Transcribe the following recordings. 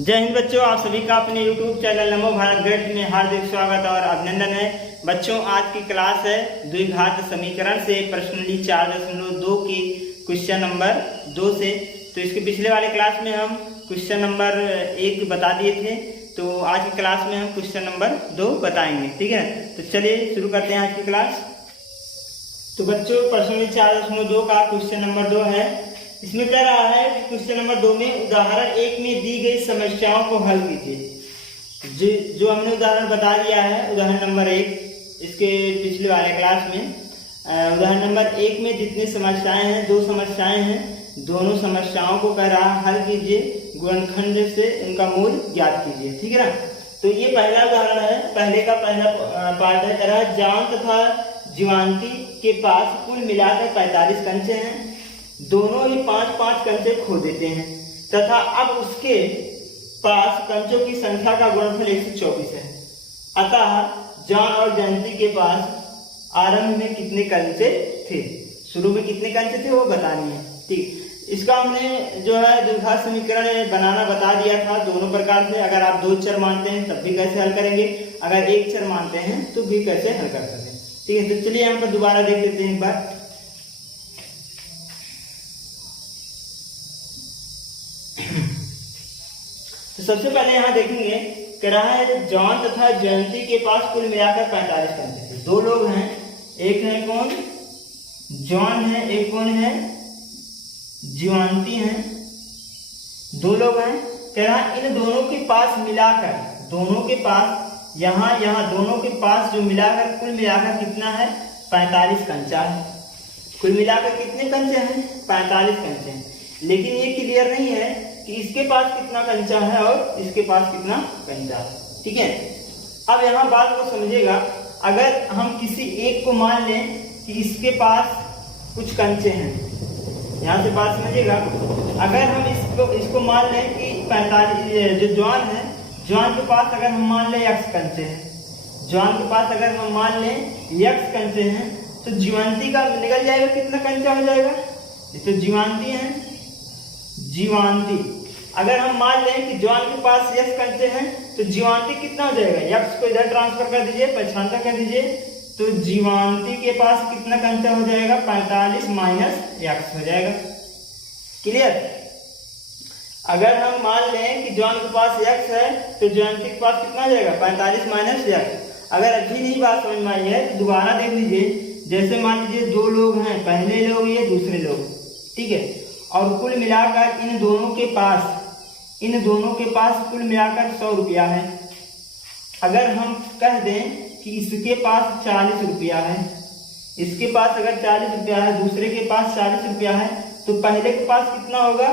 जय हिंद बच्चों, आप सभी का अपने YouTube चैनल नमो भारत गणित में हार्दिक स्वागत और अभिनंदन है। बच्चों, आज की क्लास है द्विघात समीकरण से प्रश्नावली 4.2 की क्वेश्चन नंबर 2 से। तो इसके पिछले वाले क्लास में हम क्वेश्चन नंबर 1 बता दिए थे, तो आज की क्लास में हम क्वेश्चन नंबर 2 बताएंगे। ठीक है, तो चलिए शुरू करते हैं आज की क्लास। तो बच्चों, प्रश्नावली 4.2 का क्वेश्चन नंबर 2 है। इसमें कह रहा है कि क्वेश्चन नंबर 2 में उदाहरण 1 में दी गई समस्याओं को हल कीजिए। जो हमने उदाहरण बता दिया है, उदाहरण नंबर 1 इसके पिछले वाले क्लास में। उदाहरण नंबर 1 में जितनी समस्याएं हैं, 2 समस्याएं हैं, दोनों समस्याओं को कह रहा हल कीजिए, गुणनखंड से इनका मूल ज्ञात कीजिए। ठीक है ना। तो ये पहला उदाहरण है, पहले का पहला पार्ट है। कह रहा है जॉन तथा जीवांती के पास कुल मिलाकर 45 कंचे हैं, दोनों ही 5-5 कंचे खो देते हैं तथा अब उसके पास कंचों की संख्या का गुणनफल 124 है। अतः जॉन और जयंती के पास आरंभ में कितने कंचे थे, शुरू में कितने कंचे थे वो बतानी है। ठीक, इसका हमने जो है द्विघात समीकरण बनाना बता दिया था दोनों प्रकार से। अगर आप 2 चर मानते हैं तब भी कैसे हल करेंगे, अगर 1 चर मानते हैं तो भी कैसे हल कर सकते हैं। ठीक है, तो चलिए यहाँ पर दोबारा देख लेते हैं एक बार। तो सबसे पहले यहाँ देखेंगे, कह रहा है जॉन तथा जयंती के पास कुल मिलाकर 45 कंचे थे। 2 लोग हैं, एक है कौन, जॉन है, एक कौन है, जीवांती है। 2 लोग हैं। कह रहा है इन दोनों के पास मिलाकर, दोनों के पास यहाँ दोनों के पास जो मिलाकर कुल मिलाकर कितना है, 45 कंचा है। कुल मिलाकर कितने कंचे हैं, 45 कंचे हैं। लेकिन ये क्लियर नहीं है कि इसके पास कितना कंचा है और इसके पास कितना कंचा है। ठीक है, अब यहाँ बात को समझिएगा। अगर हम किसी एक को मान लें कि इसके पास कुछ कंचे हैं, यहाँ से बात समझिएगा। अगर हम इसको मान लें कि 45, जो जॉन है, जॉन के पास अगर हम मान लें x कंचे हैं, जॉन के पास अगर हम मान लें x कंचे हैं, तो जीवांती का निकल जाएगा कितना कंचा हो जाएगा। तो जीवांती है, जीवांती अगर हम मान लें कि जॉन के पास x कंचे हैं, तो जीवांती कितना हो जाएगा, x को इधर ट्रांसफर कर दीजिए, 95 कर दीजिए, तो जीवांती के पास कितना कंचा हो जाएगा, 45 माइनस x हो जाएगा। क्लियर। अगर हम मान लें कि जॉन के पास x है, तो जीवांती के पास कितना हो जाएगा, 45 माइनस x। अगर अभी नहीं बात समझ में आई है तो दोबारा देख लीजिए। जैसे मान लीजिए 2 लोग हैं, पहले लोग ये दूसरे लोग, ठीक है, और कुल मिलाकर इन दोनों के पास कुल मिलाकर 100 रुपया है। अगर हम कह दें कि इसके पास 40 रुपया है, इसके पास अगर 40 रुपया है, दूसरे के पास 40 रुपया है, तो पहले के पास कितना होगा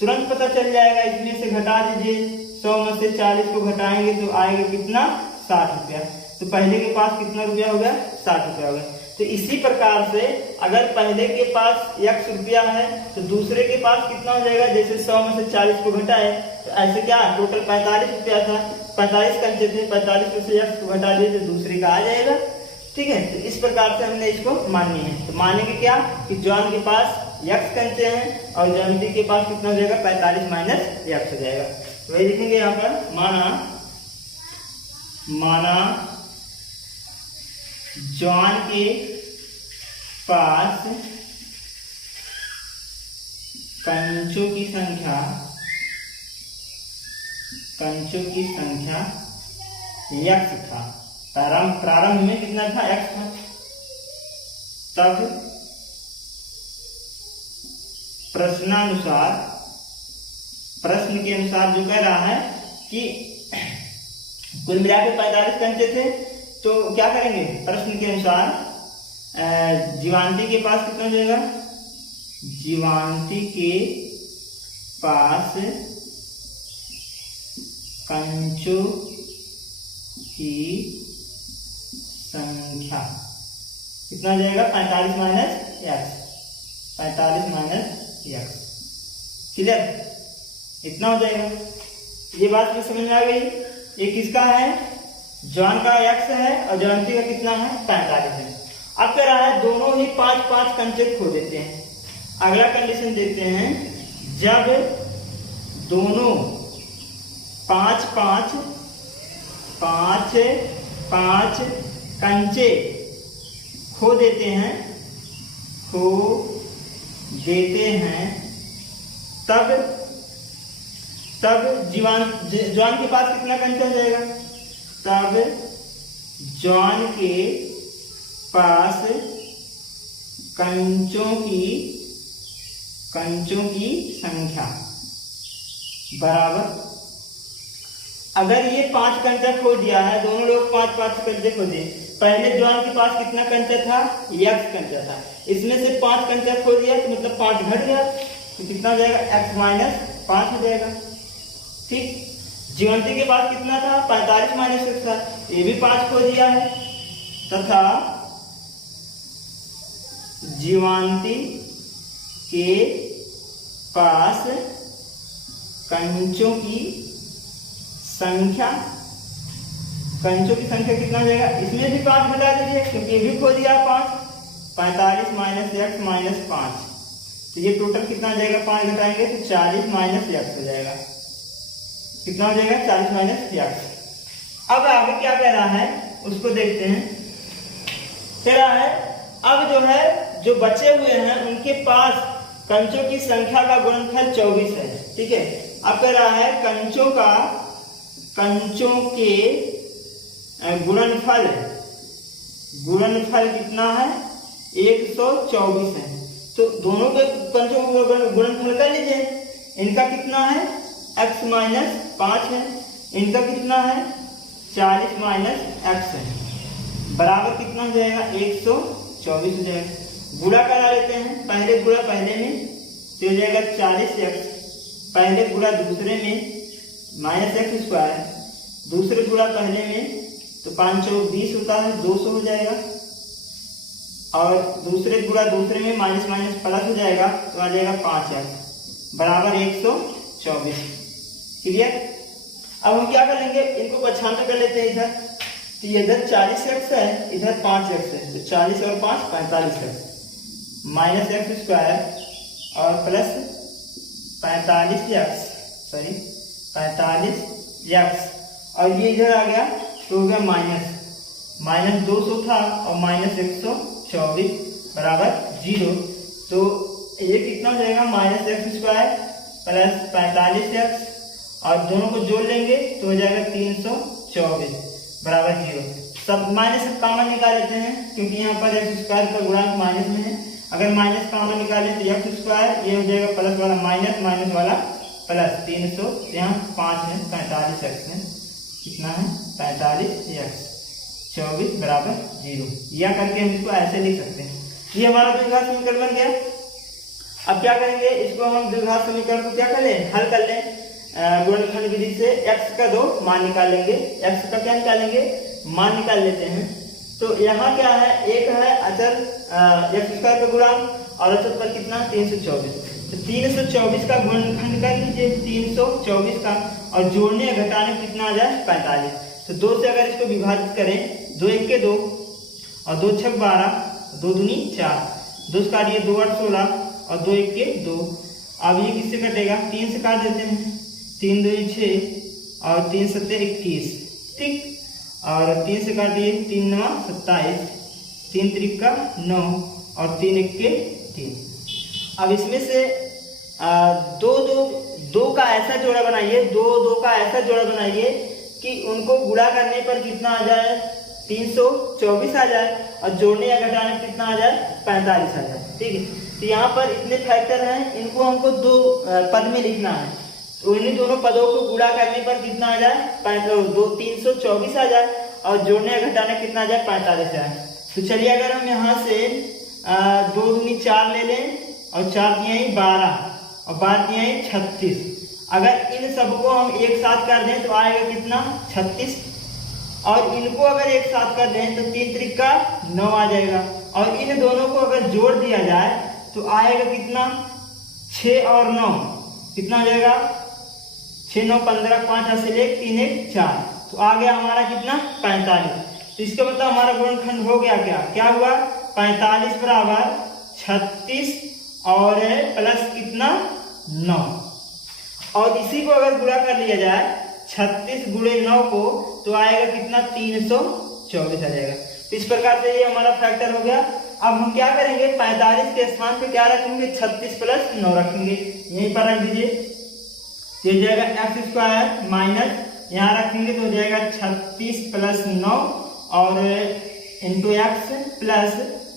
तुरंत पता चल जाएगा। इसमें से घटा दीजिए, 100 में से 40 को घटाएंगे तो आएगा कितना, 60 रुपया। तो पहले के पास कितना रुपया हो गया, 60 रुपया हो गया। तो इसी प्रकार से अगर पहले के पास x रुपया है, तो दूसरे के पास कितना हो जाएगा, जैसे 100 में से 40 को घटाए तो ऐसे क्या टोटल 45 रुपया था, 45 कंचे थे, 45 में से x को घटा दिए तो दूसरे का आ जाएगा। ठीक है, तो इस प्रकार से हमने इसको माननी है। तो मानेंगे क्या कि जॉन के पास x कंचे हैं और जयंती के पास कितना हो जाएगा, 45 माइनस x हो जाएगा। तो वही लिखेंगे यहाँ पर, माना जॉन के पास कंचों की संख्या x था। प्रारंभ में कितना था, x था। तब प्रश्न के अनुसार जो कह रहा है कि कुल मिलाकर 45 कंचे थे, तो क्या करेंगे, प्रश्न के अनुसार जीवांती के पास कितना हो जाएगा, जीवांती के पास कंचों की संख्या कितना हो जाएगा, 45 minus x, 45 minus x। Clear, इतना हो जाएगा। ये बात भी समझ में आ गई। ये किसका है, जॉन का x है और जयंती का कितना है, 45 है। अब कह रहा है दोनों ही 5-5 कंचे खो देते हैं। अगला कंडीशन देखते हैं, जब दोनों 5 5 5 5 कंचे खो देते हैं तब जॉन के पास कितना कंचा हो जाएगा? तब जॉन के पास कंचों की संख्या बराबर, अगर ये 5 कंचा खो दिया है, दोनों लोग 5-5 कंचे खो दिए, पहले जॉन के पास कितना कंचा था? x कंचा था, इसमें से 5 कंचा खो दिया तो मतलब 5 घट गया, तो कितना हो जाएगा? x माइनस 5 हो जाएगा। ठीक, जीवंती के पास कितना था? 45 माइनस 1 था, ये भी 5 खो दिया है, तथा जीवांती के पास कंचों की संख्या कितना हो जाएगा? इसमें भी 5 घटा दीजिए क्योंकि ये भी खो दिया 5, 45 माइनस x माइनस 5, तो ये टोटल कितना हो जाएगा? 5 घटाएंगे तो 40 माइनस x हो जाएगा। कितना हो जाएगा? 40 माइनस x। अब आगे क्या कह रहा है उसको देखते हैं। कह रहा है अब जो बचे हुए हैं उनके पास कंचों की संख्या का गुणनफल 24 है। ठीक है, अब कह रहा है कंचों के गुणनफल कितना है? 124 है। तो दोनों के कंचों का गुणनफल कर लीजिए। इनका कितना है? x माइनस 5 है, इनका कितना है? 40 माइनस x है, बराबर कितना हो जाएगा? 124 हो जाएगा। गुणा करा लेते हैं, पहले गुणा पहले में तो हो जाएगा 40x, पहले गुणा दूसरे में माइनस x स्क्वायर, दूसरे गुणा पहले में तो 5 चौक 20 होता है, 200 हो जाएगा, और दूसरे गुणा दूसरे में माइनस माइनस प्लस हो जाएगा तो आ जाएगा 5x बराबर 124। क्लियर? अब हम क्या करेंगे, इनको पछाना कर लेते हैं। इधर तो इधर 40x है, इधर 5x है, तो 40 और 5 45x, माइनस x स्क्वायर और प्लस 45x, और ये इधर आ गया तो हो गया माइनस 200 था और माइनस 124 बराबर 0। तो ये कितना हो जाएगा? Minus x square plus 45x, और दोनों को जोड़ लेंगे तो हो जाएगा 324 बराबर 0। सब माइनस सब कॉमन निकाल लेते हैं क्योंकि यहाँ पर x स्क्वायर का गुणांक माइनस में है। अगर माइनस कॉमन निकालें तो x स्क्वायर ये हो जाएगा प्लस वाला माइनस, माइनस वाला प्लस, 300 यहाँ 5 है, 45x है, कितना है? 45x 24 बराबर 0। यह करके हम इसको ऐसे लिख सकते हैं। ये हमारा द्विघात समीकरण बन गया। अब क्या करेंगे, इसको हम द्विघात समीकरण को क्या कर लें? हल कर लें गुणनखंड विधि से। x का 2 मान निकाल लेंगे, x का क्या निकालेंगे? मान निकाल लेते हैं। तो यहाँ क्या है? एक है अचर x स्क्वायर का गुणांक और अचर पर कितना? 324। तो 324 का गुणनखंड कर लीजिए 324 का, और जोड़ने या घटाने में कितना आ जाए? 45। तो 2 से अगर इसको विभाजित करें, 2 1 के 2 और 2 6 12, 2 दूनी 4, 2 से काटिए 2 8 16 और 2 1 के 2। अब ये किससे कटेगा? 3 से काट देते हैं, 3 2 6 और 3 7 21। ठीक, और 3 से काटिए 3 9 27, 3 3 9 और 3 1 के 3। अब इसमें से दो का ऐसा जोड़ा बनाइए, दो का ऐसा जोड़ा बनाइए कि उनको गुणा करने पर कितना आ जाए? 324 आ जाए, और जोड़ने या घटाने पर कितना आ जाए? 45 आ जाए। ठीक है, तो यहाँ पर इतने फैक्टर हैं, इनको हमको 2 पद में लिखना है। तो इन्हीं दोनों पदों को गुणा करने पर कितना आ जाए? 324 आ जाए, और जोड़ने या घटाने कितना आ जाए? 45 आ जाए। तो चलिए अगर हम यहाँ से 2 दूनी 4 ले लें, और 4 दिए 12 और 12 दिए 36, अगर इन सबको हम एक साथ कर दें तो आएगा कितना? 36, और इनको अगर एक साथ कर दें तो 3 3 9 आ जाएगा, और इन दोनों को अगर जोड़ दिया जाए तो आएगा कितना? 6 और 9 कितना हो जाएगा? 6 9 15, 5 8 1 3 1 4, तो आ गया हमारा कितना? 45। तो इसका मतलब हमारा गुणनखंड हो गया क्या हुआ? 45 बराबर 36 और प्लस कितना? 9। और इसी को अगर गुणा कर लिया जाए 36 गुणे 9 को तो आएगा कितना 324 आ जाएगा। तो इस प्रकार से ये हमारा फैक्टर हो गया। अब हम क्या करेंगे 45 के स्थान पे क्या रखेंगे 36 प्लस 9 रखेंगे, यहीं पर रख दीजिए। तो हो जाएगा एक्स स्क्वायर माइनस यहाँ रखेंगे तो हो जाएगा 36 प्लस 9 और इंटू एक्स प्लस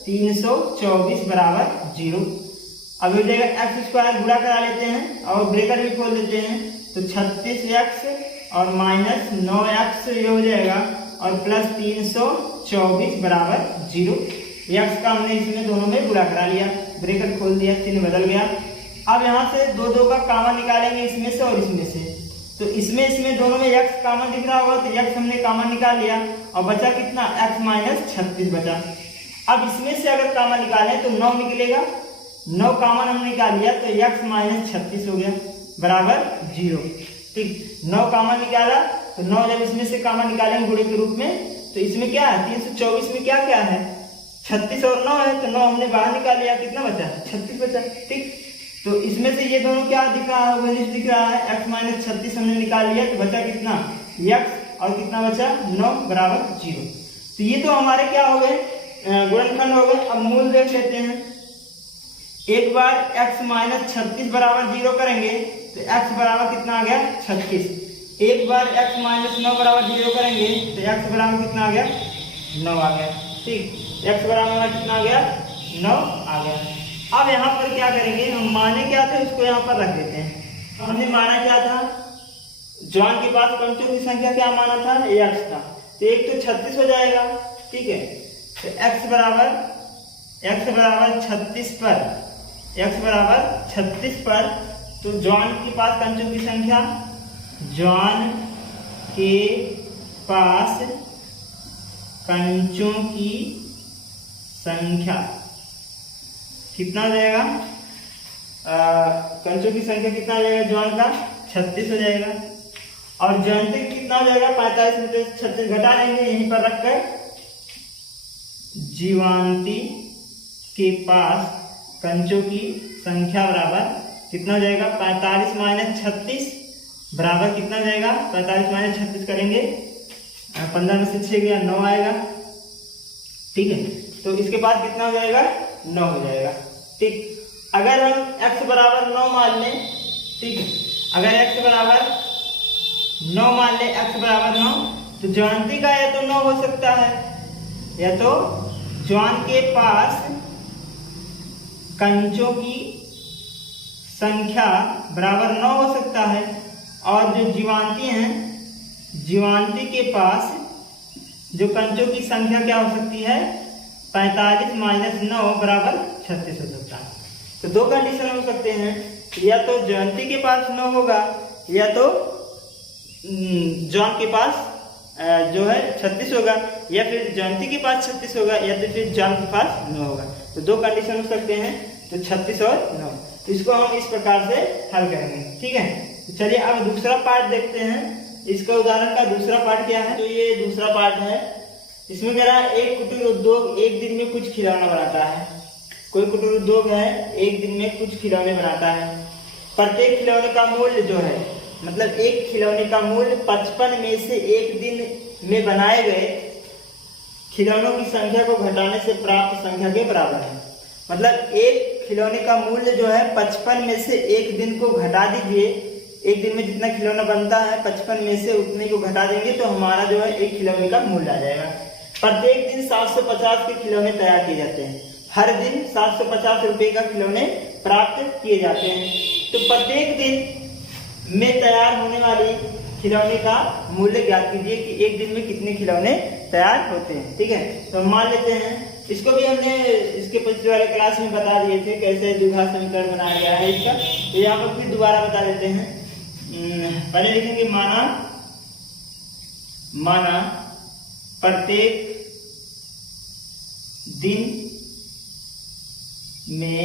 324 बराबर 0। अब हो जाएगा एक्स स्क्वायर गुणा करा लेते हैं और ब्रैकेट भी खोल देते हैं तो 36x और माइनस 9x ये हो जाएगा और प्लस 324 बराबर 0। एक्स का हमने इसमें दोनों में गुणा करा लिया, ब्रैकेट खोल दिया, चिन्ह बदल गया। अब यहाँ से दो दो का कॉमन निकालेंगे इसमें से और इसमें से, तो इसमें दोनों में x कॉमन दिख रहा होगा तो x हमने कॉमन निकाल लिया और बचा कितना x माइनस 36 बचा। अब इसमें से अगर कॉमन निकालें तो 9 निकलेगा, 9 कॉमन हमने निकाल लिया तो x माइनस 36 हो गया बराबर 0। ठीक, 9 कॉमन निकाला तो 9 जब इसमें से कॉमन निकालेंगे गुणे के रूप में तो इसमें क्या है 324 में क्या क्या है 36 और 9 है तो 9 हमने बाहर निकाल लिया, कितना बचा 36 बचा। ठीक, तो इसमें से ये दोनों क्या दिख रहा है वैल्यूज दिख रहा है, x माइनस 36 हमने निकाल लिया तो बचा कितना x और कितना बचा 9 बराबर 0। तो ये तो हमारे क्या हो गए गुणनखंड हो गए। अब मूल देख लेते हैं। एक बार x माइनस 36 बराबर 0 करेंगे तो x बराबर कितना आ गया 36। एक बार x माइनस 9 बराबर 0 करेंगे तो x बराबर कितना आ गया 9 आ गया। ठीक, x बराबर कितना आ गया 9 आ गया। अब यहाँ पर क्या करेंगे हम माने क्या थे उसको यहाँ पर रख देते हैं। हमने माना क्या था जॉन के पास पंचों की संख्या क्या माना था x था, तो एक तो 36 हो जाएगा। ठीक है, तो x बराबर 36 पर तो जॉन के पास कंचों की संख्या, जॉन के पास कंचों की संख्या कितना हो जाएगा कंचों की संख्या कितना हो जाएगा जॉन का 36 हो जाएगा और जयंती कितना हो जाएगा 45 में से 36 घटा लेंगे यहीं पर रखकर। जीवांती के पास कंचों की संख्या बराबर कितना हो जाएगा 45 माइनस 36 बराबर कितना हो जाएगा 45 माइनस 36 करेंगे 15 में से 6 गया 9 आएगा। ठीक है, तो इसके बाद कितना हो जाएगा 9 हो जाएगा। ठीक, अगर हम x बराबर 9 मान लें, ठीक है, अगर x बराबर 9 मान लें, x बराबर 9 तो जयंती का या तो 9 हो सकता है या तो जॉन के पास कंचों की संख्या बराबर 9 हो सकता है और जो जीवांती हैं जीवांती के पास जो कंचों की संख्या क्या हो सकती है 45 माइनस 9 बराबर 36 हो सकता है। तो दो कंडीशन हो सकते हैं, या तो जयंती के पास 9 होगा या तो जॉन के पास जो है 36 होगा, या फिर जयंती के पास 36 होगा या तो फिर जॉन के पास 9 होगा। तो दो कंडीशन हो सकते हैं, तो 36 और 9। तो इसको हम इस प्रकार से हल करेंगे। ठीक है, तो चलिए अब दूसरा पार्ट देखते हैं। इसका उदाहरण का दूसरा पार्ट क्या है, तो ये दूसरा पार्ट है। इसमें कह रहा है एक कुटीर उद्योग एक दिन में कुछ खिलौना बनाता है। कोई कुटीर उद्योग है एक दिन में कुछ खिलौने बनाता है। प्रत्येक खिलौने का मूल्य जो है मतलब एक खिलौने का मूल्य 55 में से एक दिन में बनाए गए खिलौनों की संख्या को घटाने से प्राप्त संख्या के बराबर है। मतलब एक खिलौने का मूल्य जो है 55 में से एक दिन को घटा दीजिए, एक दिन में जितना खिलौना बनता है 55 में से उतने को घटा देंगे तो हमारा जो है एक खिलौने का मूल्य आ जाएगा। प्रत्येक दिन 750 के खिलौने तैयार किए जाते हैं। हर दिन 750 रुपए का खिलौने प्राप्त किए जाते हैं। तो प्रत्येक दिन में तैयार होने वाली खिलौने का मूल्य ज्ञात कीजिए कि एक दिन में कितने खिलौने तैयार होते हैं। ठीक है, तो हम मान लेते हैं, इसको भी हमने इसके पिछले वाले क्लास में बता दिए थे कैसे द्विघात समीकरण बनाया गया है इसका। तो यहाँ पर फिर दोबारा बता देते हैं। पहले लिखेंगे माना प्रत्येक दिन में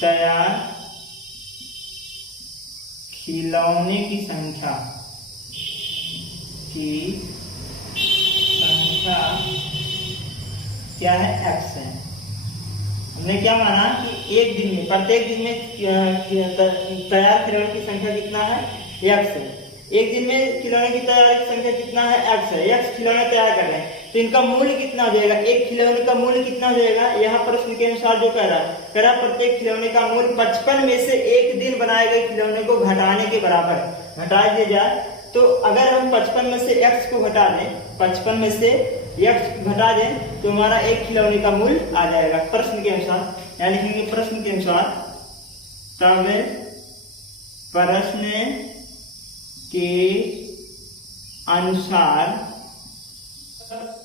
तैयार खिलौने की संख्या क्या है x है। हमने क्या माना कि एक दिन में प्रत्येक दिन में तैयार खिलौने की संख्या कितना है एक्स है। एक दिन में खिलौने की तैयार संख्या कितना है, एक्स है। एक्स खिलौने तैयार कर रहे हैं तो इनका मूल्य कितना हो जाएगा, एक खिलौने का मूल्य कितना हो जाएगा। यहाँ प्रश्न के अनुसार जो कह रहा है प्रत्येक खिलौने का मूल्य 55 में से एक दिन बनाए गए खिलौने को घटाने के बराबर घटा दिया जाए। तो अगर हम 55 में से x को घटा दें, 55 में से x घटा दें तो हमारा एक खिलौने का मूल्य आ जाएगा प्रश्न के अनुसार। यानी लिखेंगे प्रश्न के अनुसार, तब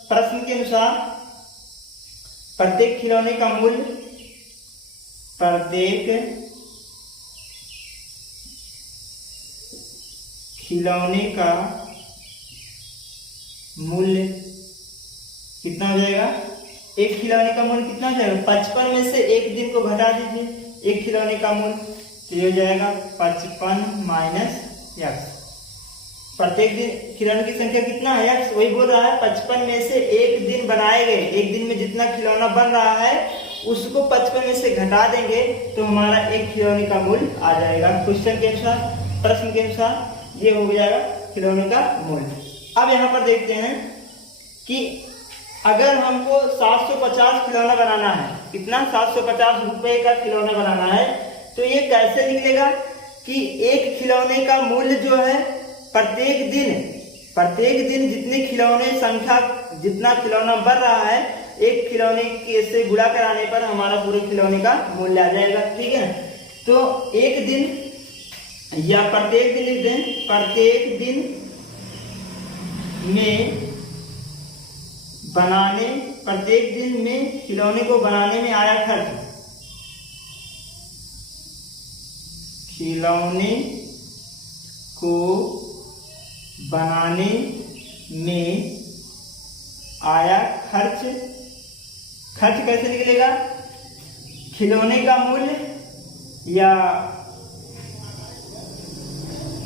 प्रश्न के अनुसार प्रत्येक खिलौने का मूल्य कितना हो जाएगा, एक खिलौने का मूल्य कितना हो जाएगा, 55 में से एक दिन को घटा दीजिए एक खिलौने का मूल्य, तो ये हो जाएगा 55 माइनस एक्स। प्रत्येक दिन खिलौने की संख्या कितना है, एक्स। वही बोल रहा है 55 में से एक दिन बनाए गए, एक दिन में जितना खिलौना बन रहा है उसको 55 में से घटा देंगे तो हमारा एक खिलौने का मूल्य आ जाएगा। क्वेश्चन के अनुसार, प्रश्न के अनुसार ये हो जाएगा खिलौने का मूल्य। अब यहाँ पर देखते हैं कि अगर हमको 750 खिलौना बनाना है, कितना, 750 रुपए का खिलौना बनाना है, तो ये कैसे निकलेगा कि एक खिलौने का मूल्य जो है प्रत्येक दिन जितने खिलौने संख्या, जितना खिलौना बन रहा है, एक खिलौने के से गुणा कराने पर हमारा पूरे खिलौने का मूल्य आ जाएगा। ठीक है, तो एक दिन या प्रत्येक दिन लिख दें, प्रत्येक दिन में खिलौने को बनाने में आया खर्च, खिलौने को बनाने में आया खर्च कैसे निकलेगा, खिलौने का मूल्य या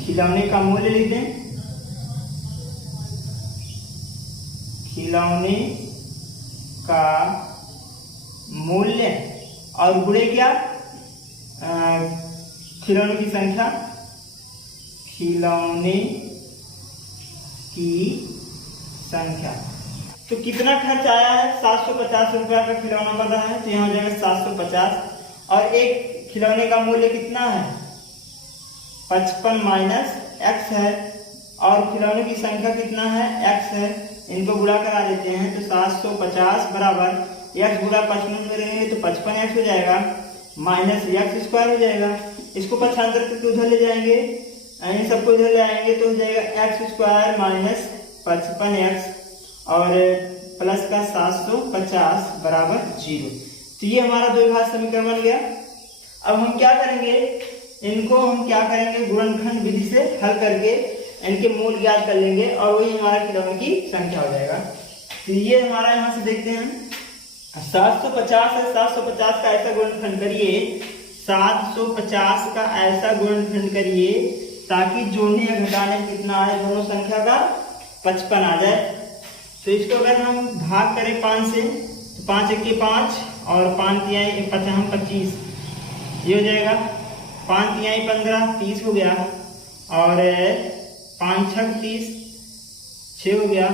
खिलौने का मूल्य लिख दें, खिलौने का मूल्य और गुणे क्या, खिलौने की संख्या, खिलौने की संख्या। तो कितना खर्च आया है, 750 रुपया का खिलौना बन रहा है तो यहाँ हो जाएगा 750, और एक खिलौने का मूल्य कितना है 55 माइनस एक्स है, और खिलौने की संख्या कितना है एक्स है, इनको गुणा करा देते हैं तो 750 बराबर एक्स गुणा 55 करेंगे तो 55 एक्स हो जाएगा माइनस एक्स स्क्वायर हो जाएगा। इसको पक्षांतर करके उधर ले जाएंगे, इन सबको इधर ले आएंगे तो हो जाएगा एक्स स्क्वायर माइनस 55 एक्स और प्लस का 750 बराबर 0। तो ये हमारा द्विघात समीकरण बन गया। अब हम क्या करेंगे, इनको हम क्या करेंगे, गुणनखंड विधि से हल करके इनके मूल ज्ञात कर लेंगे और वही हमारा खिलौने की संख्या हो जाएगा। तो ये हमारा यहाँ से देखते हैं 750 है, 750 का ऐसा गुणनखंड करिए, 750 का ऐसा गुणनखंड करिए ताकि जोड़ने या घटाने कितना आए, दोनों संख्या का 55 आ जाए। तो इसको अगर हम भाग करें 5 से तो 5 एक 5 और 5 तिहाई 25, ये हो जाएगा 5 तिहाई 15 30 हो गया, और 5 छक 30 6 हो गया,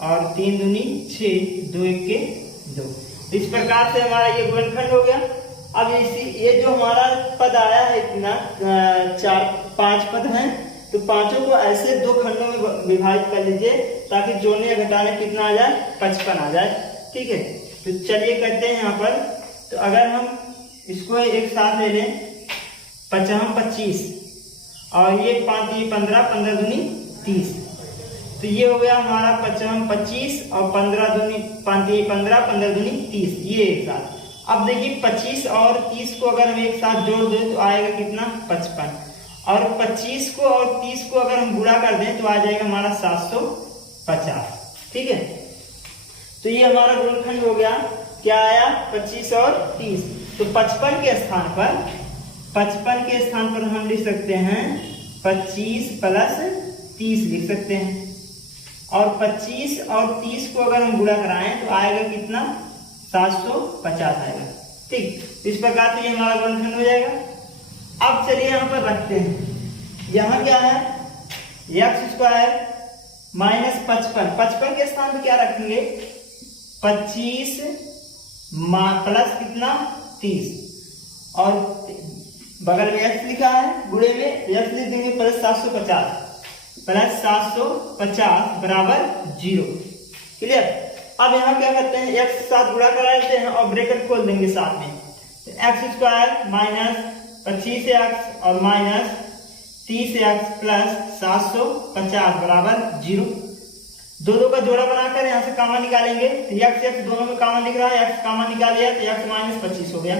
और 3 दूनी 6 2 एक के 2। इस प्रकार से हमारा ये गुणनखंड हो गया। अब ये जो हमारा पद आया है इतना 5 पद हैं, तो पांचों को ऐसे दो खंडों में विभाजित कर लीजिए ताकि जोड़ने या घटाने कितना आ जाए 55 आ जाए। ठीक है, तो चलिए करते हैं यहाँ पर। तो अगर हम इसको एक साथ ले लें, 55 25 और ये 5 15 15 दूनी 30, तो ये हो गया हमारा 55 25 और 15 दूनी 5 15 15 दूनी 30, ये एक साथ। अब देखिए 25 और 30 को अगर हम एक साथ जोड़ दें तो आएगा कितना 55, और 25 को और 30 को अगर हम गुणा कर दें तो आ जाएगा हमारा 750। ठीक है, तो ये हमारा गुणनखंड हो गया। क्या आया 25 और 30, तो 55 के स्थान पर हम लिख सकते हैं 25 प्लस 30 लिख सकते हैं, और 25 और 30 को अगर हम गुणा कराएं तो आएगा कितना 750 आएगा। ठीक, इस प्रकार से ये हमारा गुणनखंड हो जाएगा। अब चलिए यहाँ पर रखते हैं, यहाँ क्या है, एक्स स्क्वायर माइनस 55, 55 के स्थान पे क्या रखेंगे 25 प्लस कितना 30, और बगल में x लिखा है, गुणे में x लिख देंगे प्लस 750 बराबर 0। क्लियर। अब यहाँ क्या करते हैं, x के साथ गुणा करा लेते हैं और ब्रैकेट खोल देंगे साथ में, तो एक्स स्क्वायर माइनस 25x और माइनस 30x प्लस 750 बराबर 0। दो का जोड़ा बनाकर यहाँ से कामा निकालेंगे, तो x दोनों में कामा दिख रहा है, x कामा निकालिए तो x माइनस 25 हो गया।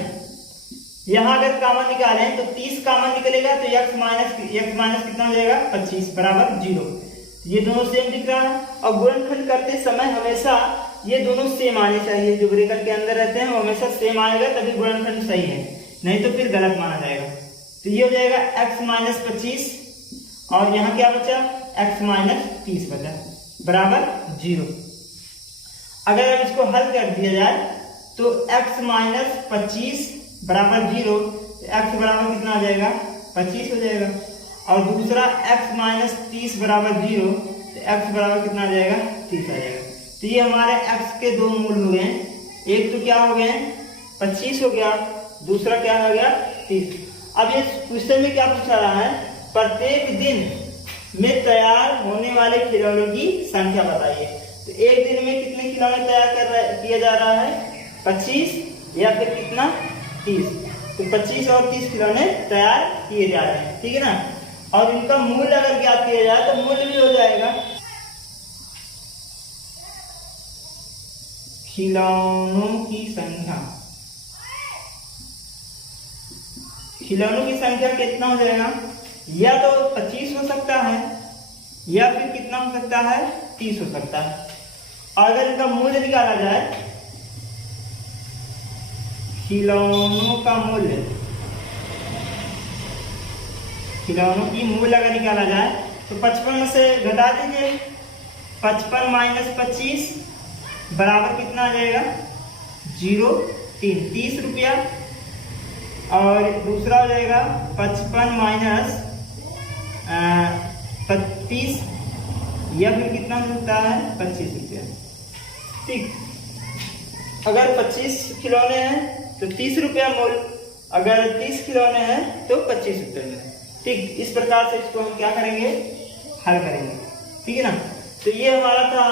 यहाँ अगर कामा निकालें तो 30 कामा निकलेगा तो x माइनस कितना हो जाएगा 25 बराबर 0। ये दोनों सेम दिख रहा है, और गुणनखंड करते समय हमेशा ये दोनों सेम आने चाहिए, जो ब्रैकेट के अंदर रहते हैं वो हमेशा सेम आएगा तभी गुणनखंड सही है, नहीं तो फिर गलत माना जाएगा। तो ये हो जाएगा x माइनस 25 और यहाँ क्या बचा x माइनस 30 बचा बराबर 0। अगर अब इसको हल कर दिया जाए तो x माइनस 25 बराबर 0, x बराबर कितना आ जाएगा 25 हो जाएगा, और दूसरा x माइनस 30 बराबर 0, तो x बराबर कितना आ जाएगा 30 आ जाएगा। तो ये हमारे x के दो मूल हो गए, एक तो क्या हो गए 25 हो गया, दूसरा क्या हो गया 30। अब ये क्वेश्चन में क्या पूछा रहा है, प्रत्येक दिन में तैयार होने वाले खिलौनों की संख्या बताइए। तो एक दिन में कितने खिलौने तैयार किया जा रहा है 25 या फिर कितना 30, तो 25 और 30 खिलौने तैयार किए जा रहे हैं, ठीक है ना। और इनका मूल्य अगर ज्ञात किया जाए तो मूल्य भी हो जाएगा खिलौनों की संख्या, खिलौनों की संख्या कितना हो जाएगा, या तो 25 हो सकता है या फिर कितना हो सकता है 30 हो सकता है। और अगर इनका मूल्य निकाला जाए, खिलौनों का मूल्य, खिलौनों की मूल्य अगर निकाला जाए तो 55 से घटा दीजिए, 55 माइनस 25 बराबर कितना आ जाएगा 0, 30 रुपया, और दूसरा हो जाएगा 55 माइनस 35 या फिर कितना हो सकता है 25 रुपया। ठीक, अगर 25 खिलौने हैं तो 30 रुपया मूल्य, अगर 30 खिलौने हैं तो 25 रुपये में। ठीक, इस प्रकार से इसको हम क्या करेंगे, हल करेंगे, ठीक है ना। तो ये हमारा था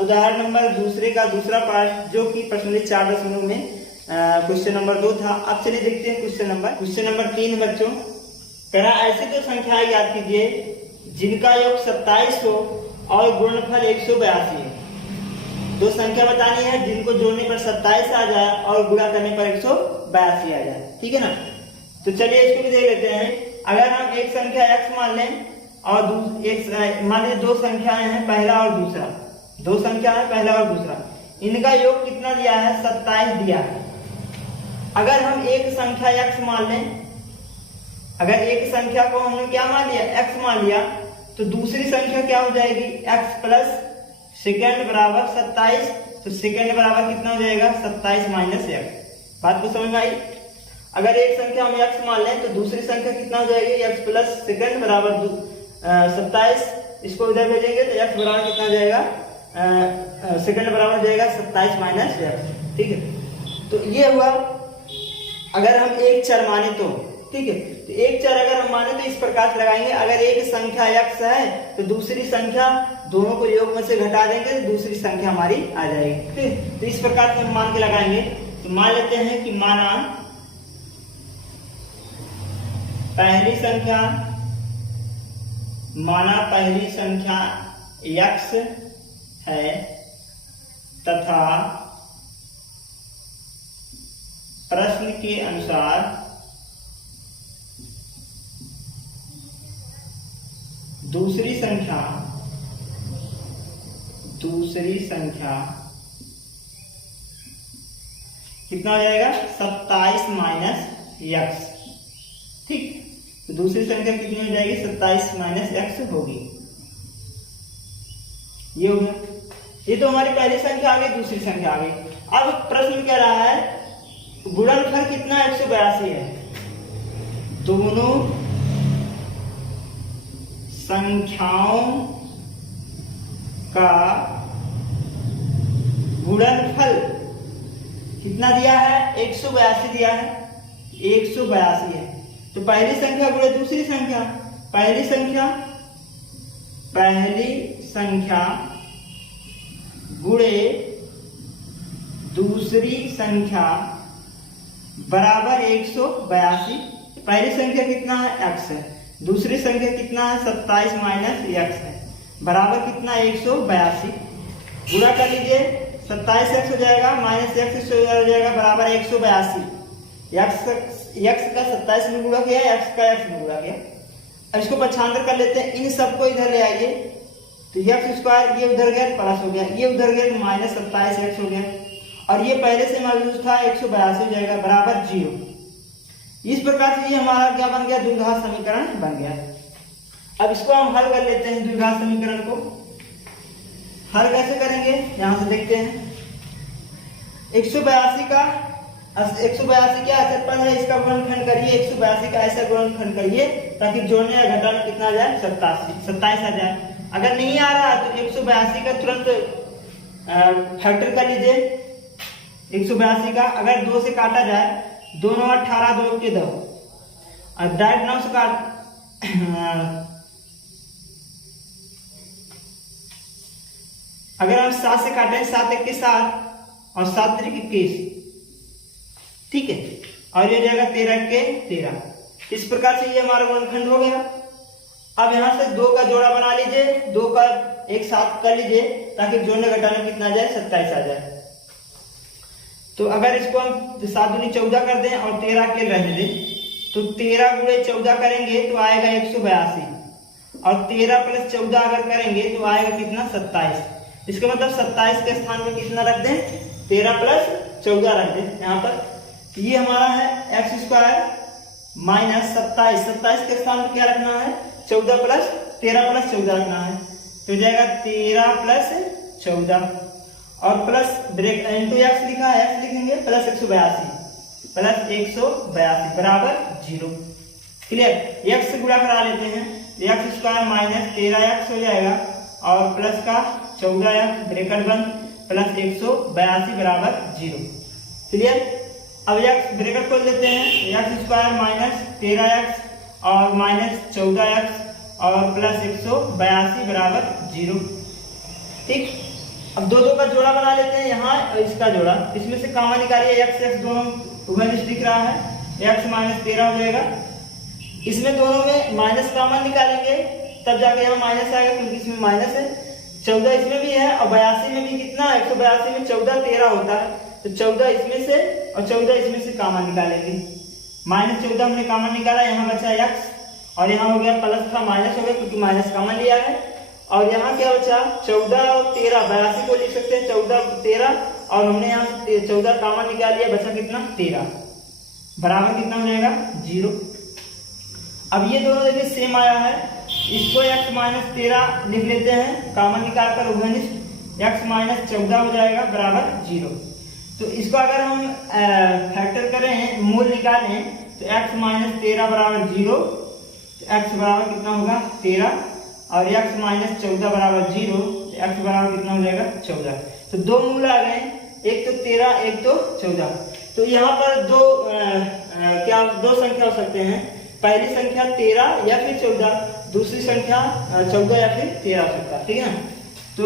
उदाहरण नंबर दूसरे का दूसरा पार्ट, जो कि प्रश्न 4 में क्वेश्चन नंबर 2 था। अब चलिए देखते हैं क्वेश्चन नंबर 3 बच्चों। करा ऐसे तो संख्याएं याद कीजिए जिनका योग 27 हो और गुणनफल 182 है। दो संख्या बतानी है जिनको जोड़ने पर 27 आ जाए और गुणा करने पर 182 आ जाए, ठीक है ना। तो चलिए इसको भी देख लेते हैं। अगर हम एक संख्या x मान लें और मान लीजिए दो संख्याएं हैं, पहला और दूसरा, दो संख्या है पहला और दूसरा, इनका योग कितना दिया है 27 दिया है। अगर हम एक संख्या x मान लें, अगर एक संख्या को हमने क्या मान लिया x मान लिया, तो दूसरी संख्या क्या हो जाएगी x प्लस सेकेंड बराबर 27, तो सेकेंड बराबर कितना हो जाएगा 27 माइनस x। बात को समझ में आई। अगर एक संख्या हम x मान लें तो दूसरी संख्या कितना हो जाएगी x प्लस सेकेंड बराबर 27, इसको इधर भेजेंगे तो x बराबर कितना हो जाएगा सेकेंड बराबर हो जाएगा 27 माइनस x, ठीक है। तो ये हुआ अगर हम एक चर माने तो, ठीक है। तो एक चर अगर हम माने तो इस प्रकार से लगाएंगे, अगर एक संख्या x है तो दूसरी संख्या दोनों को योग में से घटा देंगे तो दूसरी संख्या हमारी आ जाएगी, ठीक। तो इस प्रकार से हम मान के लगाएंगे। तो मान लेते हैं कि माना पहली संख्या x है तथा प्रश्न के अनुसार दूसरी संख्या कितना हो जाएगा 27 माइनस x, ठीक। तो दूसरी संख्या कितनी हो जाएगी 27 माइनस x होगी। ये हो गया, ये तो हमारी पहली संख्या आ गई, दूसरी संख्या आ गई। अब प्रश्न कह रहा है गुणनफल कितना 182 है, दोनों संख्याओं का गुणनफल कितना दिया है? 182 दिया है, 182 है। तो पहली संख्या गुणे दूसरी संख्या, पहली संख्या गुणे दूसरी संख्या बराबर 182। पहली संख्या कितना है? x है। दूसरी संख्या कितना है? 27 माइनस x है, बराबर कितना? 182। गुणा कर लीजिए, 27x हो जाएगा माइनस x हो जाएगा बराबर 182। x का 27 में गुणा किया, x का x में गुणा किया। अब इसको पक्षांतर कर लेते हैं, इन सबको इधर ले आइए, तो x स्क्वायर ये उधर गया प्लस हो गया, ये उधर गया तो माइनस 27x हो गया, और ये पहले से मौजूद था 182 हो जाएगा बराबर 0। इस प्रकार से ये हमारा क्या बन गया? द्विघात समीकरण बन गया। अब इसको हम हल कर लेते हैं, द्विघात समीकरण को हल कैसे करेंगे यहां से देखते हैं। 182 क्या अचरपद है, इसका गुणनखंड करिए, 182 का ऐसा गुणनखंड करिए ताकि जोड़ने या घटाने कितना आ जाए? 27 आ जाए। अगर नहीं आ रहा तो 182 का तुरंत फैक्टर कर लीजिए। 182 का अगर 2 से काटा जाए, 2 9 18, 2 के 2, और डायरेक्ट 9 से काट अगर हम 7 से काटें, 7 1 के 7 और 7 3 21, ठीक है, और ये जाएगा 13 के 13। इस प्रकार से ये हमारा गुणनखंड हो गया। अब यहां से 2 का जोड़ा बना लीजिए, 2 का एक साथ कर लीजिए ताकि जोड़ने घटाने कितना आ जाए? 27 आ जाए। तो अगर इसको हम 7 दूनी 14 कर दें और 13 अकेले रहने दें, तो 13 गुणे 14 करेंगे तो आएगा 182, और 13 प्लस 14 अगर करेंगे तो आएगा कितना? 27। इसका मतलब 27 के स्थान में कितना रख दें? 13 प्लस 14 रख दें यहाँ पर। ये हमारा है x स्क्वायर माइनस 27। 27 के स्थान में क्या रखना है? 14 प्लस 13 प्लस 14 रखना है, तो जाएगा 13 प्लस 14 और प्लस ब्रेक इंटू x लिखा है, x लिखेंगे प्लस 182 बराबर 0। क्लियर? x से गुणा करा लेते हैं, x स्क्वायर माइनस 13x हो जाएगा और प्लस का 14x ब्रैकेट बंद प्लस 182 बराबर 0। क्लियर? अब x ब्रैकेट खोल देते हैं, x स्क्वायर माइनस 13x और माइनस 14x और प्लस 182 बराबर 0। ठीक, अब 2 का जोड़ा बना लेते हैं यहाँ और इसका जोड़ा, इसमें से कॉमन निकालिए, x दोनों उभयनिष्ठ दिख रहा है, x माइनस 13 हो जाएगा। इसमें दोनों में माइनस कॉमन निकालेंगे तब जाके यहाँ माइनस आएगा, क्योंकि इसमें माइनस है। 14 इसमें भी है और 82 में भी कितना? 182 में 14 13 होता है, तो 14 इसमें से और 14 इसमें से कॉमन निकालेंगे। माइनस 14 हमने कॉमन निकाला, यहाँ बचा x और यहाँ हो गया प्लस था माइनस हो गया क्योंकि माइनस कॉमन लिया है, और यहाँ क्या बचा? 14 और 13, 82 को लिख सकते हैं 14 13, और हमने यहाँ 14 कॉमन निकाल लिया, बचा कितना? 13 बराबर कितना हो जाएगा? 0। अब ये दोनों देखिए सेम आया है, इसको x माइनस 13 लिख लेते हैं, कॉमन निकाल कर उभयनिष्ठ, x माइनस 14 हो जाएगा बराबर 0। तो इसको अगर हम फैक्टर करें, मूल निकालें, तो x माइनस 13 बराबर 0, तो x बराबर कितना होगा? 13, और x माइनस 14 बराबर 0, तो x बराबर कितना हो जाएगा? 14। तो 2 मूल आ गए, एक तो 13 एक तो 14। तो यहाँ पर दो संख्या हो सकते हैं, पहली संख्या 13 या फिर 14, दूसरी संख्या 14 या फिर 13 हो सकता है, ठीक है ना? तो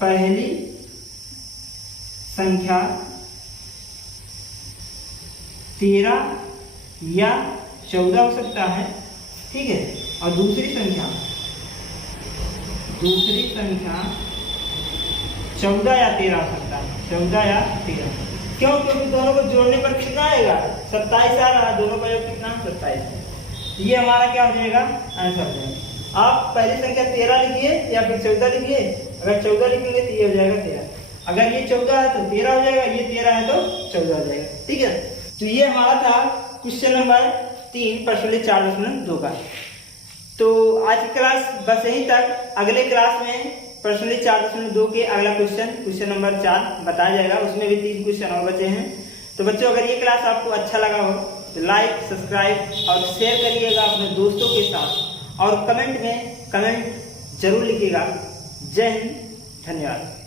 पहली संख्या 13 या 14 हो सकता है, ठीक है, और दूसरी संख्या 14 या 13 हो सकता है, 14 या 13। क्यों? क्योंकि दोनों को जोड़ने पर कितना आएगा? 27 आ रहा है, दोनों का योग कितना? 27। ये हमारा क्या हो जाएगा? आंसर हो जाएगा। आप पहली संख्या 13 लिखिए या फिर 14 लिखिए, अगर 14 लिखेंगे तो ये हो जाएगा 13, अगर ये 14 है तो 13 हो जाएगा, ये 13 है तो 14 हो जाएगा, ठीक है। तो ये हमारा था क्वेश्चन नंबर 3 प्रश्नावली 4.2 का। तो आज की क्लास बस यहीं तक। अगले क्लास में प्रश्नावली 4.2 के अगला क्वेश्चन नंबर 4 बताया जाएगा, उसमें भी 3 क्वेश्चन और बचे हैं। तो बच्चों, अगर ये क्लास आपको अच्छा लगा हो तो लाइक, सब्सक्राइब और शेयर करिएगा अपने दोस्तों के साथ, और कमेंट में कमेंट जरूर लिखिएगा। जय हिंद, धन्यवाद।